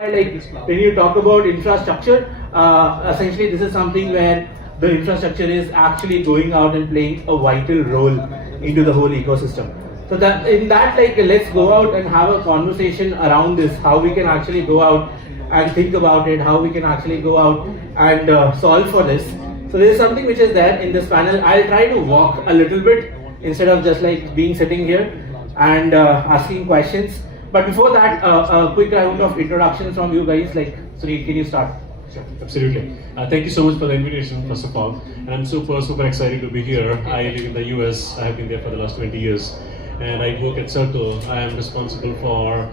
Like when you talk about infrastructure, essentially this is something where the infrastructure is actually going out and playing a vital role into the whole ecosystem. So that in that, like, let's go out and have a conversation around this, how we can actually go out and think about it, how we can actually go out and solve for this. So there is something which is there in this panel. I'll try to walk a little bit instead of just like being sitting here and asking questions. But before that, a quick round of introductions from you guys. Like, Sunil, can you start? Sure, absolutely. Thank you so much for the invitation, first of all. And I'm super excited to be here. I live in the US. I have been there for the last 20 years. And I work at Circle. I am responsible for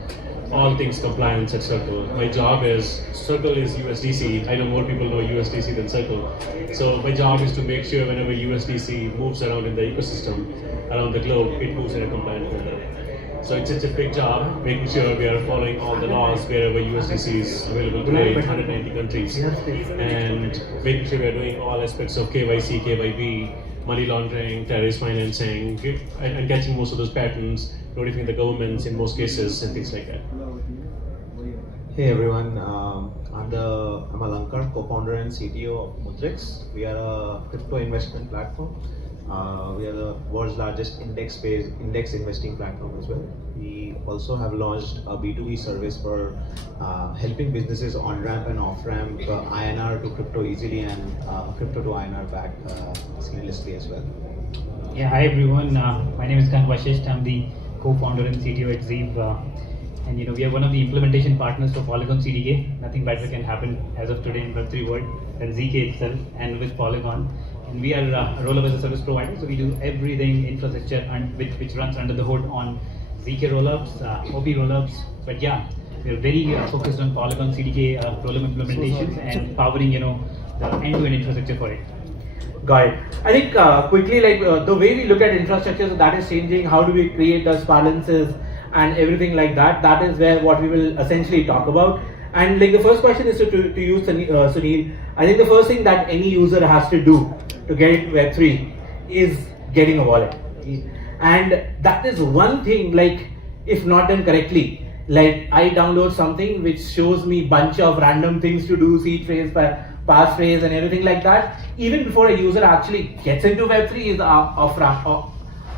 all things compliance at Circle. My job is, Circle is USDC. I know more people know USDC than Circle. So my job is to make sure whenever USDC moves around in the ecosystem, around the globe, it moves in a compliant manner. So it's a big job, making sure we are following all the laws wherever USDC is available today in 190 countries, and making sure we are doing all aspects of KYC, KYB, money laundering, terrorist financing, and catching most of those patterns, notifying the governments in most cases, and things like that. Hey everyone, I'm Alankar, co-founder and CTO of Mudrex. We are a crypto investment platform. We are the world's largest index investing platform as well. We also have launched a B2B service for helping businesses on-ramp and off-ramp INR to crypto easily and crypto to INR back seamlessly as well. Yeah, hi everyone. My name is Ghan Vashishtha. I'm the co-founder and CTO at Zeeve. And we are one of the implementation partners for Polygon CDK. Nothing better can happen as of today in Web3 world than ZK itself and with Polygon. And we are a rollup as a service provider, so we do everything infrastructure and which runs under the hood on ZK rollups, OP rollups. But yeah, we are very focused on Polygon CDK rollup implementations and powering the end-to-end infrastructure for it. Got it. I think quickly, like the way we look at infrastructure, so that is changing. How do we create those balances and everything like that? That is where what we will essentially talk about. And like the first question is to you, Sunil. I think the first thing that any user has to do to get into Web3 is getting a wallet. And that is one thing, like, if not done correctly, like I download something which shows me bunch of random things to do, seed phrase, passphrase and everything like that. Even before a user actually gets into Web3 is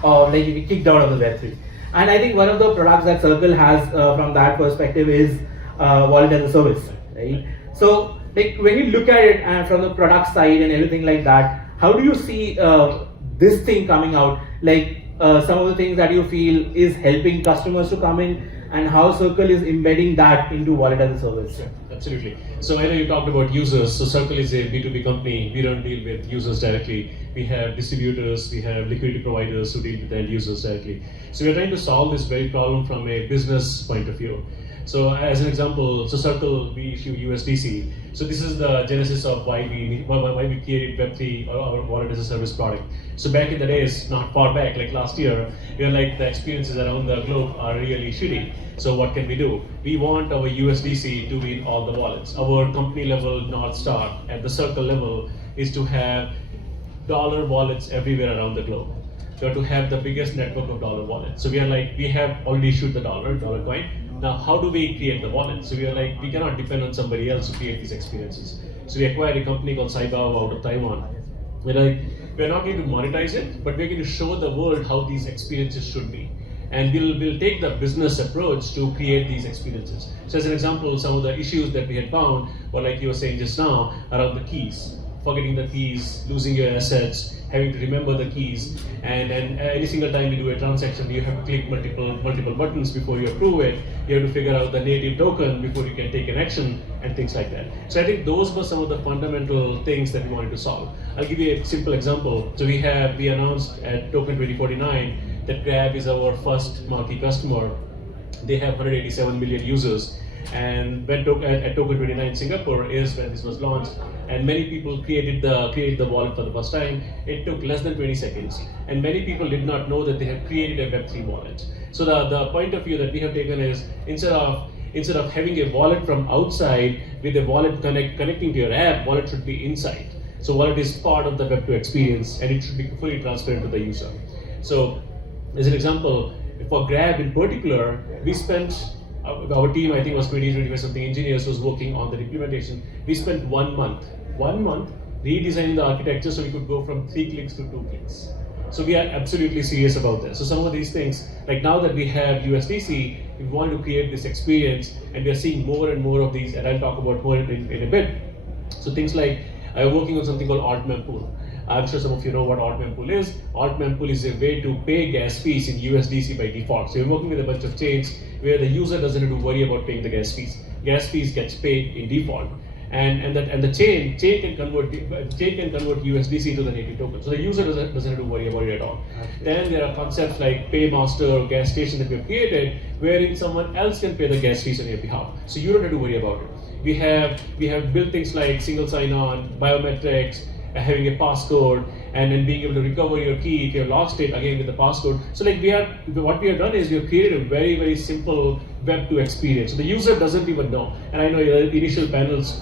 like kicked out of the Web3. And I think one of the products that Circle has from that perspective is wallet as a service, right? So like when you look at it from the product side and everything like that, how do you see this thing coming out? Like some of the things that you feel is helping customers to come in, and how Circle is embedding that into wallet as a service. Sure, absolutely. So I know you talked about users. So Circle is a B2B company. We don't deal with users directly. We have distributors, we have liquidity providers who deal with end users directly. So we're trying to solve this very problem from a business point of view. So as an example, so Circle, we issue USDC. So this is the genesis of why we created Web3 or our wallet as a service product. So back in the days, not far back, like last year, we were like the experiences around the globe are really shitty. So what can we do? We want our USDC to be in all the wallets. Our company level North Star at the Circle level is to have dollar wallets everywhere around the globe. We have to have the biggest network of dollar wallets. So we are like, we have already issued the dollar coin. Now, how do we create the wallet? So we are like, we cannot depend on somebody else to create these experiences. So we acquired a company called Saibao out of Taiwan. We're like, we're not going to monetize it, but we're going to show the world how these experiences should be. And we'll take the business approach to create these experiences. So as an example, some of the issues that we had found were like you were saying just now, around the keys. Forgetting the keys, losing your assets, having to remember the keys, and any single time you do a transaction, you have to click multiple buttons before you approve it. You have to figure out the native token before you can take an action, and things like that. So I think those were some of the fundamental things that we wanted to solve. I'll give you a simple example. So we announced at Token 2049 that Grab is our first marquee customer. They have 187 million users. And when at Token 29 Singapore is when this was launched, and many people created the wallet for the first time. It took less than 20 seconds, and many people did not know that they had created a Web3 wallet. So the point of view that we have taken is, instead of instead of having a wallet from outside with a wallet connecting to your app, wallet should be inside. So wallet is part of the Web2 experience and it should be fully transparent to the user. So as an example, for Grab in particular, we spent, our team I think was 25 something engineers was working on the implementation. We spent 1 month redesigning the architecture so we could go from 3 clicks to 2 clicks. So we are absolutely serious about this. So some of these things, like now that we have USDC, we want to create this experience and we are seeing more and more of these, and I'll talk about more in a bit. So things like, I'm working on something called Alt Mempool. I'm sure some of you know what Alt Mempool is. Alt Mempool is a way to pay gas fees in USDC by default. So we're working with a bunch of chains where the user doesn't have to worry about paying the gas fees. Gas fees gets paid in default. And the chain can convert USDC to the native token. So the user doesn't have to worry about it at all. Then there are concepts like Paymaster or gas station that we've created, wherein someone else can pay the gas fees on your behalf. So you don't have to worry about it. We have built things like single sign-on, biometrics, having a passcode, and then being able to recover your key if you have lost it again with the passcode. So like what we have done is we have created a very, very simple Web2 experience. So the user doesn't even know. And I know your initial panelists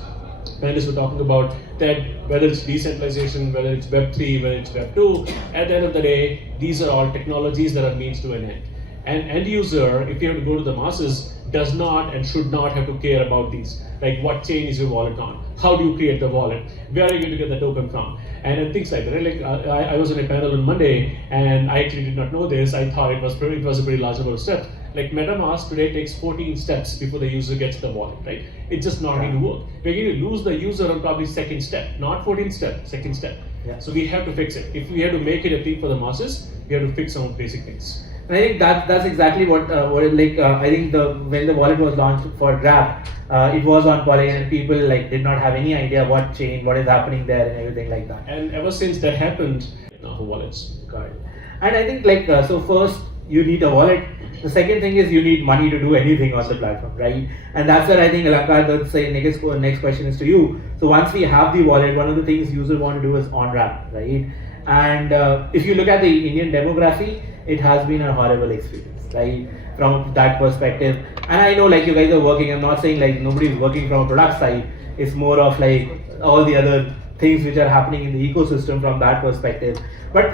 were talking about that whether it's decentralization, whether it's Web3, whether it's Web2, at the end of the day, these are all technologies that are means to an end. And end user, if you have to go to the masses, does not and should not have to care about these. Like what chain is your wallet on? How do you create the wallet? Where are you going to get the token from? And things like that. Like I was on a panel on Monday, and I actually did not know this. I thought it was a pretty large number of steps. Like MetaMask today takes 14 steps before the user gets the wallet, right? It's just not going to work. We're going to lose the user on probably second step, not 14th step, second step. Yeah. So we have to fix it. If we have to make it a thing for the masses, we have to fix some basic things. And I think that's exactly what I think when the wallet was launched for Grab, it was on Polygon and people did not have any idea what chain, what is happening there and everything like that. And ever since that happened, now for wallets. Got it. And I think so first you need a wallet. The second thing is you need money to do anything on the platform, right? And that's where I think Alankar, the next question is to you. So once we have the wallet, one of the things users want to do is on-ramp, right? And if you look at the Indian demography, it has been a horrible experience, right? From that perspective. And I know you guys are working, I'm not saying nobody's working from a product side. It's more of all the other things which are happening in the ecosystem from that perspective. But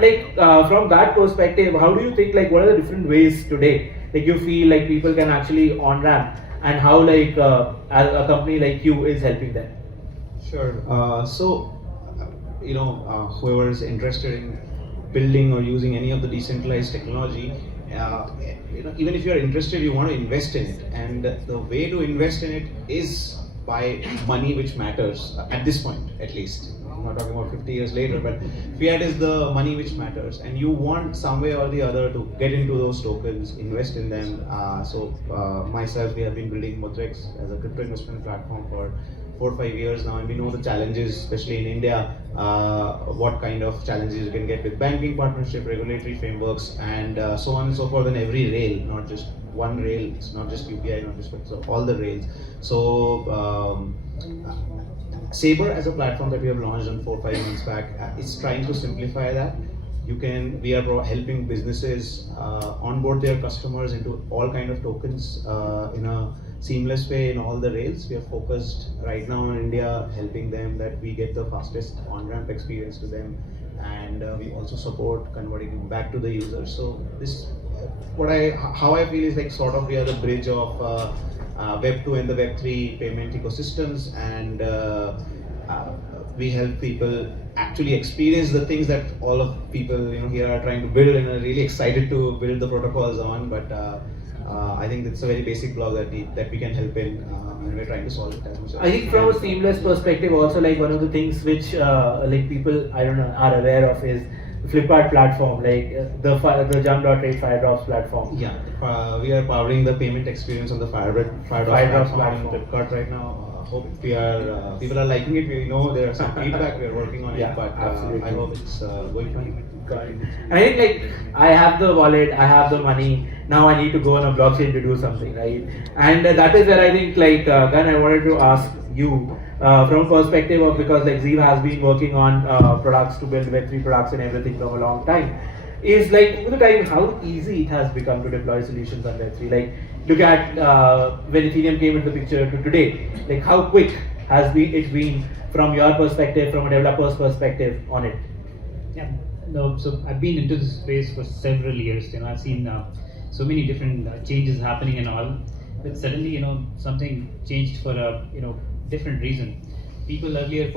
from that perspective, how do you think what are the different ways today you feel people can actually on-ramp, and how a company like you is helping them? Sure. Whoever is interested in building or using any of the decentralized technology, even if you are interested, you want to invest in it, and the way to invest in it is by money, which matters at this point, at least. I'm not talking about 50 years later, but fiat is the money which matters, and you want some way or the other to get into those tokens, invest in them. Myself, we have been building Mudrex as a crypto investment platform for 4 or 5 years now, and we know the challenges, especially in India, what kind of challenges you can get with banking partnership, regulatory frameworks, and so on and so forth on every rail, not just one rail. It's not just UPI, not just so all the rails. So Sabre as a platform that we have launched on 4 or 5 months back is trying to simplify that. We are helping businesses onboard their customers into all kind of tokens in a seamless way in all the rails. We are focused right now in India helping them that we get the fastest on-ramp experience to them, and we also support converting back to the users. So this, how I feel is sort of we are the bridge of Web2 and the Web3 payment ecosystems, and we help people actually experience the things that all of people here are trying to build and are really excited to build the protocols on. But I think it's a very basic block that we can help in, and we're trying to solve it as much as I think from a seamless perspective, also one of the things which people are aware of is Flipkart platform, the Jump.Rate Firedrops platform. Yeah, we are powering the payment experience on the Firedrops platform on Flipkart right now. Hope people are liking it. We know there are some feedback. We are working on it, but I hope it's going fine. I think I have the wallet, I have the money. Now I need to go on a blockchain to do something, right? And that is where I think Ghan, I wanted to ask you from perspective of, because Zeeve has been working on products to build Web3 products and everything from a long time. Is over the time how easy it has become to deploy solutions on Web3. look at when Ethereum came into the picture to today, like how quick has it been from your perspective, from a developer's perspective on it? Yeah, no, so I've been into this space for several years. I've seen so many different changes happening and all. But suddenly, something changed for a different reason. People earlier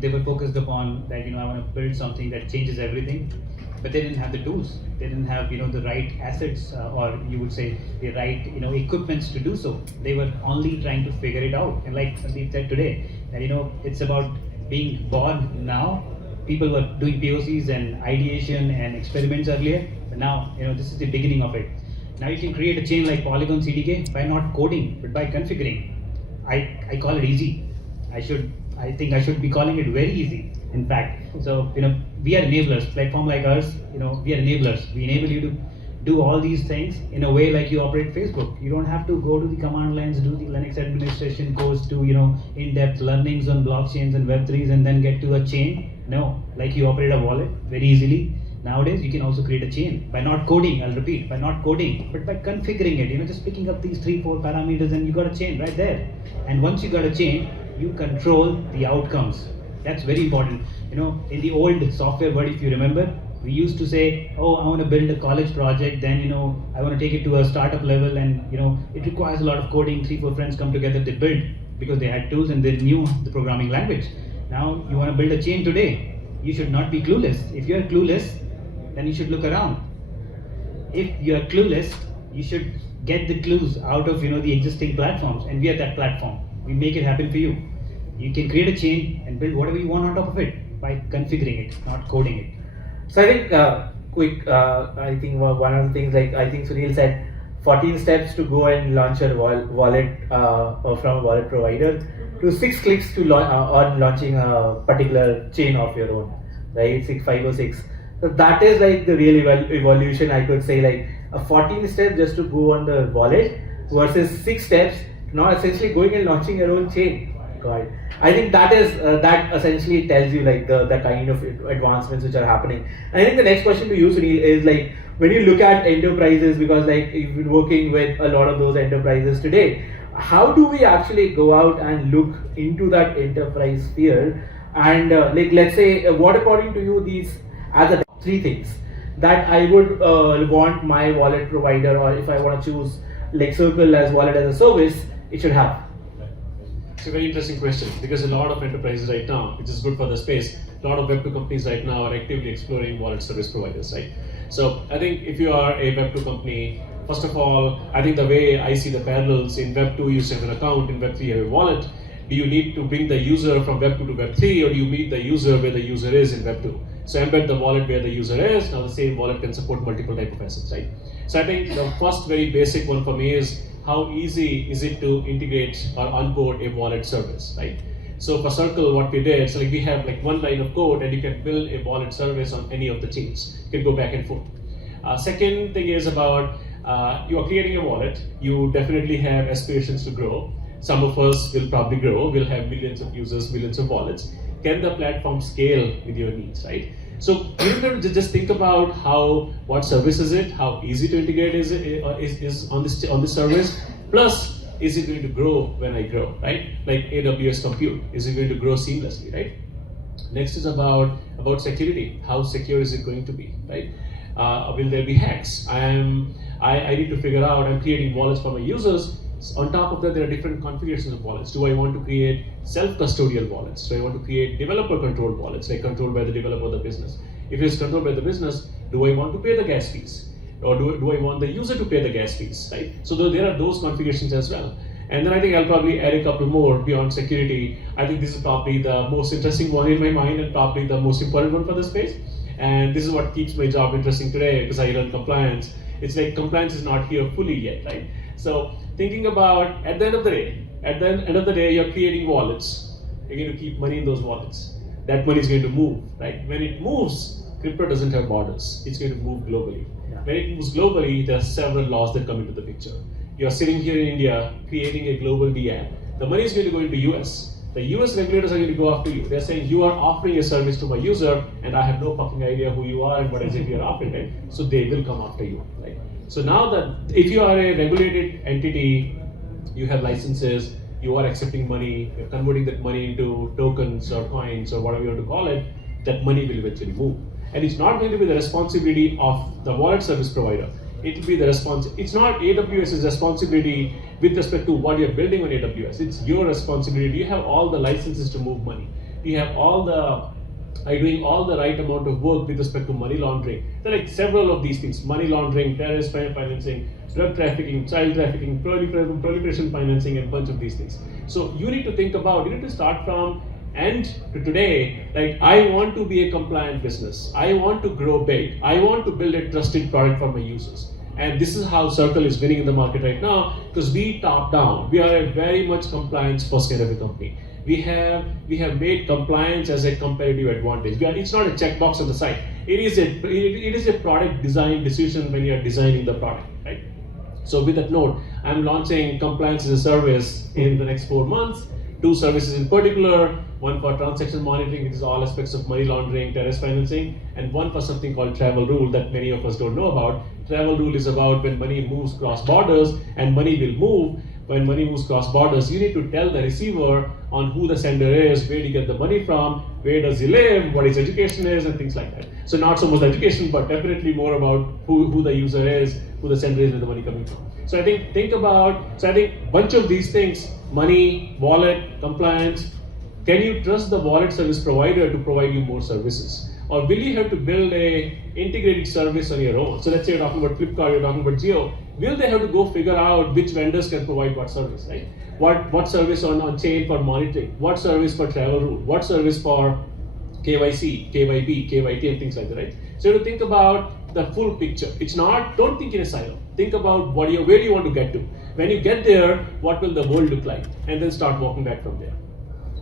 they were focused upon that, I want to build something that changes everything, but they didn't have the tools. They didn't have, the right assets, or you would say the right, equipments to do so. They were only trying to figure it out. And like Sandeep said today, that, it's about being born now. People were doing POCs and ideation and experiments earlier, but now, this is the beginning of it. Now you can create a chain like Polygon CDK by not coding, but by configuring. I call it easy. I think I should be calling it very easy, in fact. So, we are enablers. Platform like ours, we are enablers. We enable you to do all these things in a way like you operate Facebook. You don't have to go to the command lines, do the Linux administration course, do in-depth learnings on blockchains and Web3s, and then get to a chain. No, like you operate a wallet very easily. Nowadays, you can also create a chain by not coding. I'll repeat, by not coding, but by configuring it. Just picking up these 3-4 parameters, and you got a chain right there. And once you got a chain, you control the outcomes. That's very important. In the old software world, if you remember, we used to say, oh, I want to build a college project, then I want to take it to a startup level, and it requires a lot of coding. 3-4 friends come together, they build because they had tools and they knew the programming language. Now you want to build a chain today, you should not be clueless. If you're clueless, then you should look around. If you're clueless, you should get the clues out of the existing platforms, and we are that platform. We make it happen for you. You can create a chain and build whatever you want on top of it by configuring it, not coding it. So I think I think one of the things, like I think Sunil said, 14 steps to go and launch your wallet or from a wallet provider, to 6 clicks to on launching a particular chain of your own, right? 5 or 6. So that is like the real evolution, I could say, like a 14 steps just to go on the wallet versus 6 steps now essentially going and launching your own chain. God, I think that is that essentially tells you like the kind of advancements which are happening. And I think the next question to you, Sunil, is like when you look at enterprises, because like you've been working with a lot of those enterprises today, how do we actually go out and look into that enterprise sphere? And like let's say, what according to you these as a 3 things that I would want my wallet provider, or if I want to choose like Circle as wallet as a service, it should have? It's a very interesting question, because a lot of enterprises right now, which is good for the space, a lot of Web2 companies right now are actively exploring wallet service providers, right? So I think if you are a Web2 company, first of all, I think the way I see the parallels, in Web2 you have an account, in Web3 you have a wallet. Do you need to bring the user from Web2 to Web3, or do you meet the user where the user is in Web2? So embed the wallet where the user is. Now the same wallet can support multiple type of assets, right? So I think the first very basic one for me is, how easy is it to integrate or onboard a wallet service, right? So for Circle, what we did, so like we have like one line of code, and you can build a wallet service on any of the chains. You can go back and forth. Second thing is about you are creating a wallet. You definitely have aspirations to grow. Some of us will probably grow. We'll have millions of users, millions of wallets. Can the platform scale with your needs, right? So you have to just think about what service is it, how easy to integrate is on this service, plus is it going to grow when I grow, right? Like AWS compute, is it going to grow seamlessly, right? Next is about security. How secure is it going to be, right? Will there be hacks? I need to figure out, I'm creating wallets for my users. On top of that, there are different configurations of wallets. Do I want to create self-custodial wallets? Do I want to create developer-controlled wallets, like controlled by the developer or the business? If it's controlled by the business, do I want to pay the gas fees? Or do I want the user to pay the gas fees, right? So there are those configurations as well. And then I think I'll probably add a couple more beyond security. I think this is probably the most interesting one in my mind, and probably the most important one for the space. And this is what keeps my job interesting today, because I run compliance. It's like compliance is not here fully yet, right? So thinking about, at the end of the day, you're creating wallets. You're going to keep money in those wallets. That money is going to move, right? When it moves, crypto doesn't have borders. It's going to move globally. Yeah. When it moves globally, there are several laws that come into the picture. You're sitting here in India, creating a global DApp. The money is going to go into US. The US regulators are going to go after you. They're saying, you are offering a service to my user, and I have no fucking idea who you are and what is it you're offering, right? So they will come after you, right? So now that if you are a regulated entity, you have licenses, you are accepting money, you're converting that money into tokens or coins or whatever you want to call it, that money will eventually move. And it's not going to be the responsibility of the wallet service provider. It will be the it's not AWS's responsibility with respect to what you're building on AWS. It's your responsibility. You have all the licenses to move money. You have are doing all the right amount of work with respect to money laundering. There are like several of these things: money laundering, terrorist financing, drug trafficking, child trafficking, proliferation financing, and a bunch of these things. So you need to think about, you need to start from end to today, like I want to be a compliant business. I want to grow big. I want to build a trusted product for my users. And this is how Circle is winning in the market right now, because we top down. We are a very much compliance first kind of a company. We have made compliance as a competitive advantage. It's not a checkbox on the side. It is a product design decision when you are designing the product, right? So with that note, I'm launching compliance as a service in the next 4 months. 2 services in particular, one for transaction monitoring, which is all aspects of money laundering, terrorist financing, and one for something called travel rule that many of us don't know about. Travel rule is about when money moves cross borders, and money will move. When money moves cross borders, you need to tell the receiver on who the sender is, where do you get the money from, where does he live, what his education is, and things like that. So not so much education, but definitely more about who the user is, who the sender is, where the money coming from. So I think bunch of these things: money, wallet, compliance. Can you trust the wallet service provider to provide you more services? Or will you have to build a integrated service on your own? So let's say you're talking about Flipkart, you're talking about Jio. Will they have to go figure out which vendors can provide what service, right? What service on chain for monitoring? What service for travel rule? What service for KYC, KYB, KYT, and things like that, right? So you have to think about the full picture. It's not, don't think in a silo. Think about where do you want to get to. When you get there, what will the world look like? And then start walking back from there.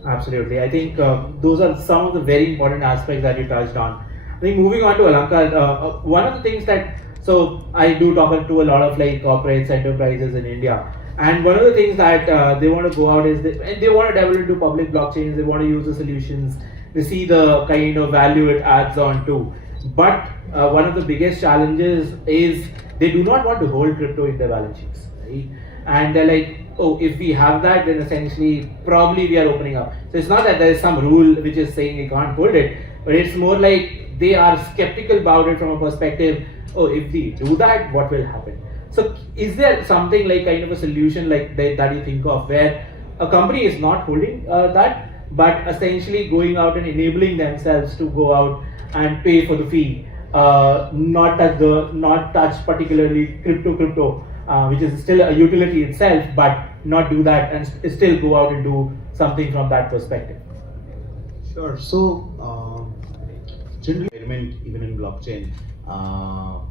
Absolutely. I think those are some of the very important aspects that you touched on. I think moving on to Alankar, one of the things that, so I do talk to a lot of like corporates, enterprises in India, and one of the things that they want to go out is they want to develop into public blockchains, they want to use the solutions, they see the kind of value it adds on to. But one of the biggest challenges is they do not want to hold crypto in their balance sheets, right? And they're like, oh, if we have that, then essentially probably we are opening up. So it's not that there is some rule which is saying we can't hold it, but it's more like they are skeptical about it from a perspective, oh, if we do that, what will happen? So is there something like kind of a solution like that you think of where a company is not holding that, but essentially going out and enabling themselves to go out and pay for the fee, not touch particularly crypto, which is still a utility itself, but not do that and still go out and do something from that perspective? Sure. So generally, even in blockchain,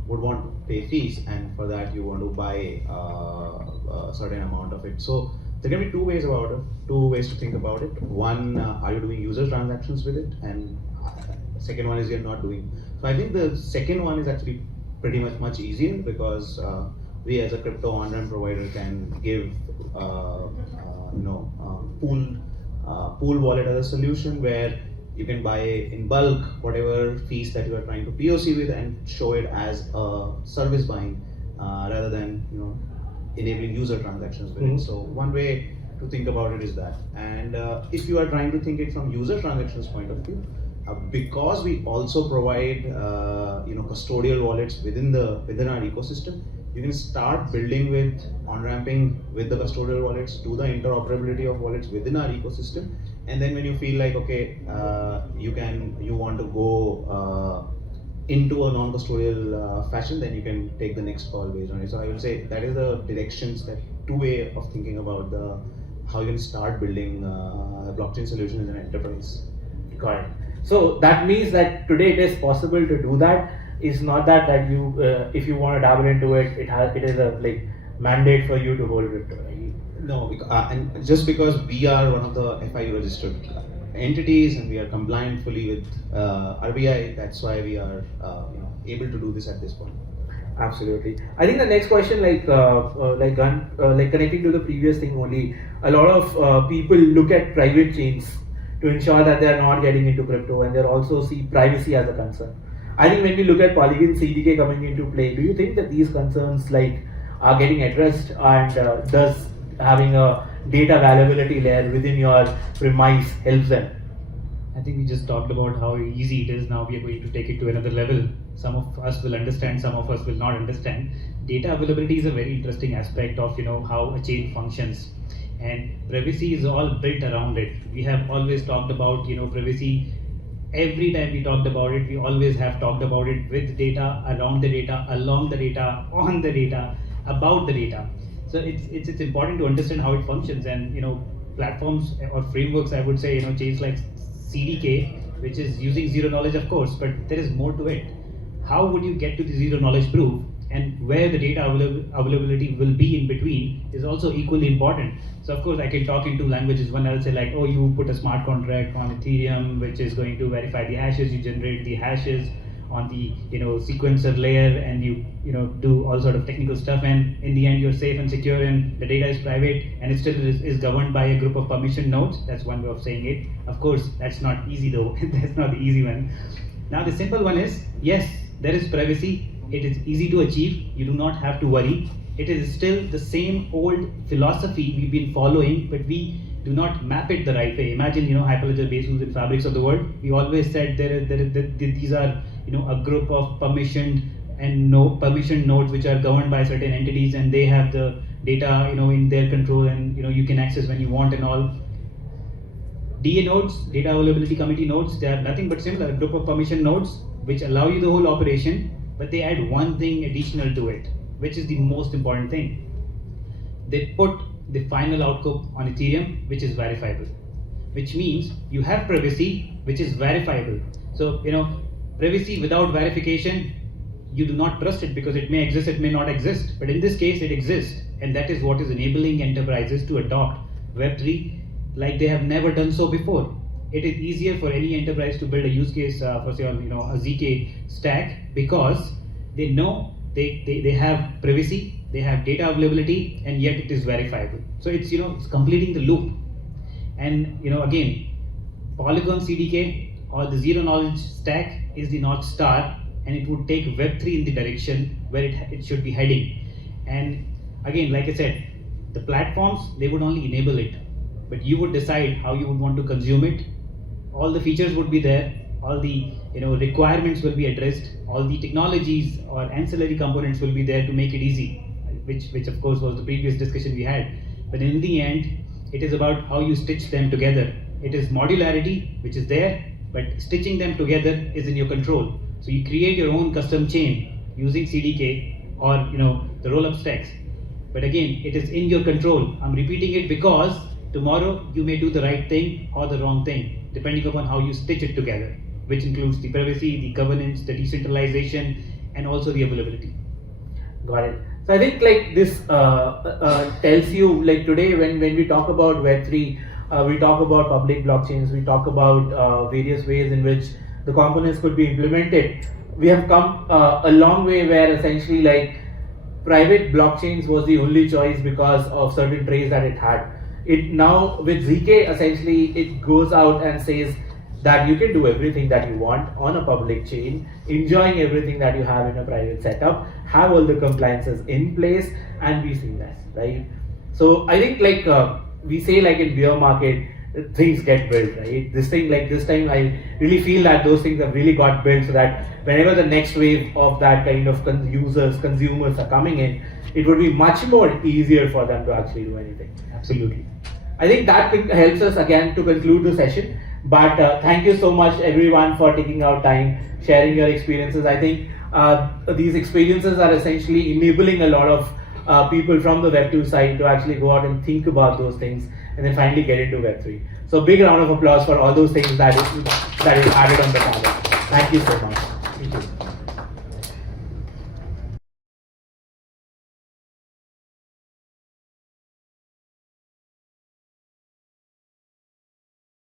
would want to pay fees, and for that you want to buy a certain amount of it. So there can be two ways to think about it. One, are you doing user transactions with it, and second one is you're not doing. So I think the second one is actually pretty much easier, because we as a crypto on-ramp provider can give pool wallet as a solution where you can buy in bulk whatever fees that you are trying to POC with and show it as a service buying rather than enabling user transactions with it. So one way to think about it is that. And if you are trying to think it from user transactions point of view, because we also provide custodial wallets within our ecosystem, you can start building with on-ramping with the custodial wallets, do the interoperability of wallets within our ecosystem, and then when you feel like okay, you want to go into a non-custodial fashion, then you can take the next call based on it. So I will say that is the directions, that two way of thinking about how you can start building a blockchain solution in an enterprise. Got it. So that means that today it is possible to do that. It's not that you, if you want to dabble into it, it is a mandate for you to hold it. Right? No, and just because we are one of the FIU registered entities and we are compliant fully with RBI, that's why we are able to do this at this point. Absolutely. I think the next question, connecting to the previous thing only, a lot of people look at private chains to ensure that they are not getting into crypto, and they also see privacy as a concern. I think when we look at Polygon CDK coming into play, do you think that these concerns like are getting addressed, and does having a data availability layer within your premise helps them? I think we just talked about how easy it is. Now we are going to take it to another level. Some of us will understand, some of us will not understand. Data availability is a very interesting aspect of how a chain functions, and privacy is all built around it. We have always talked about privacy. Every time we talked about it, we always have talked about it with data, around the data, along the data, on the data, about the data. So it's important to understand how it functions, and platforms or frameworks, I would say, chains like CDK, which is using zero knowledge, of course, but there is more to it. How would you get to the zero knowledge proof, and where the data availability will be in between is also equally important. So of course I can talk in two languages. One, I'll say like, oh, you put a smart contract on Ethereum which is going to verify the hashes, you generate the hashes on the sequencer layer, and you do all sort of technical stuff, and in the end you're safe and secure, and the data is private, and it still is governed by a group of permission nodes. That's one way of saying it. Of course that's not easy though. That's not the easy one. Now the simple one is, yes, there is privacy. It is easy to achieve. You do not have to worry. It is still the same old philosophy we've been following, but we do not map it the right way. Imagine, Hyperledger, Bezos, and Fabrics of the world. We always said these are, a group of permissioned nodes which are governed by certain entities, and they have the data, in their control, and you can access when you want and all. DA nodes, data availability committee nodes, they are nothing but similar, a group of permission nodes which allow you the whole operation, but they add one thing additional to it, which is the most important thing. They put the final outcome on Ethereum, which is verifiable, which means you have privacy, which is verifiable. So, privacy without verification, you do not trust it, because it may exist, it may not exist. But in this case, it exists, and that is what is enabling enterprises to adopt Web3 like they have never done so before. It is easier for any enterprise to build a use case for say, a ZK stack, because they know they have privacy, they have data availability, and yet it is verifiable. So it's it's completing the loop. And again, Polygon CDK or the zero knowledge stack is the North Star, and it would take Web3 in the direction where it should be heading. And again, like I said, the platforms, they would only enable it, but you would decide how you would want to consume it. All the features would be there, all the requirements will be addressed, all the technologies or ancillary components will be there to make it easy, which of course was the previous discussion we had. But in the end, it is about how you stitch them together. It is modularity which is there, but stitching them together is in your control. So you create your own custom chain using CDK or the roll-up stacks. But again, it is in your control. I'm repeating it because tomorrow you may do the right thing or the wrong thing, depending upon how you stitch it together, which includes the privacy, the governance, the decentralization, and also the availability. Got it. So I think like this tells you, like today when we talk about Web3, we talk about public blockchains, we talk about various ways in which the components could be implemented. We have come a long way where essentially like private blockchains was the only choice because of certain traits that it had. It now with ZK essentially it goes out and says that you can do everything that you want on a public chain, enjoying everything that you have in a private setup, have all the compliances in place, and be seamless, right? So I think like we say like in bear market, things get built, right? This time I really feel that those things have really got built so that whenever the next wave of that kind of consumers are coming in, it would be much more easier for them to actually do anything. Absolutely. I think that helps us again to conclude the session. But thank you so much everyone for taking out time, sharing your experiences. I think these experiences are essentially enabling a lot of people from the Web2 side to actually go out and think about those things and then finally get into Web3. So big round of applause for all those things that is added on the panel. Thank you so much. Thank you.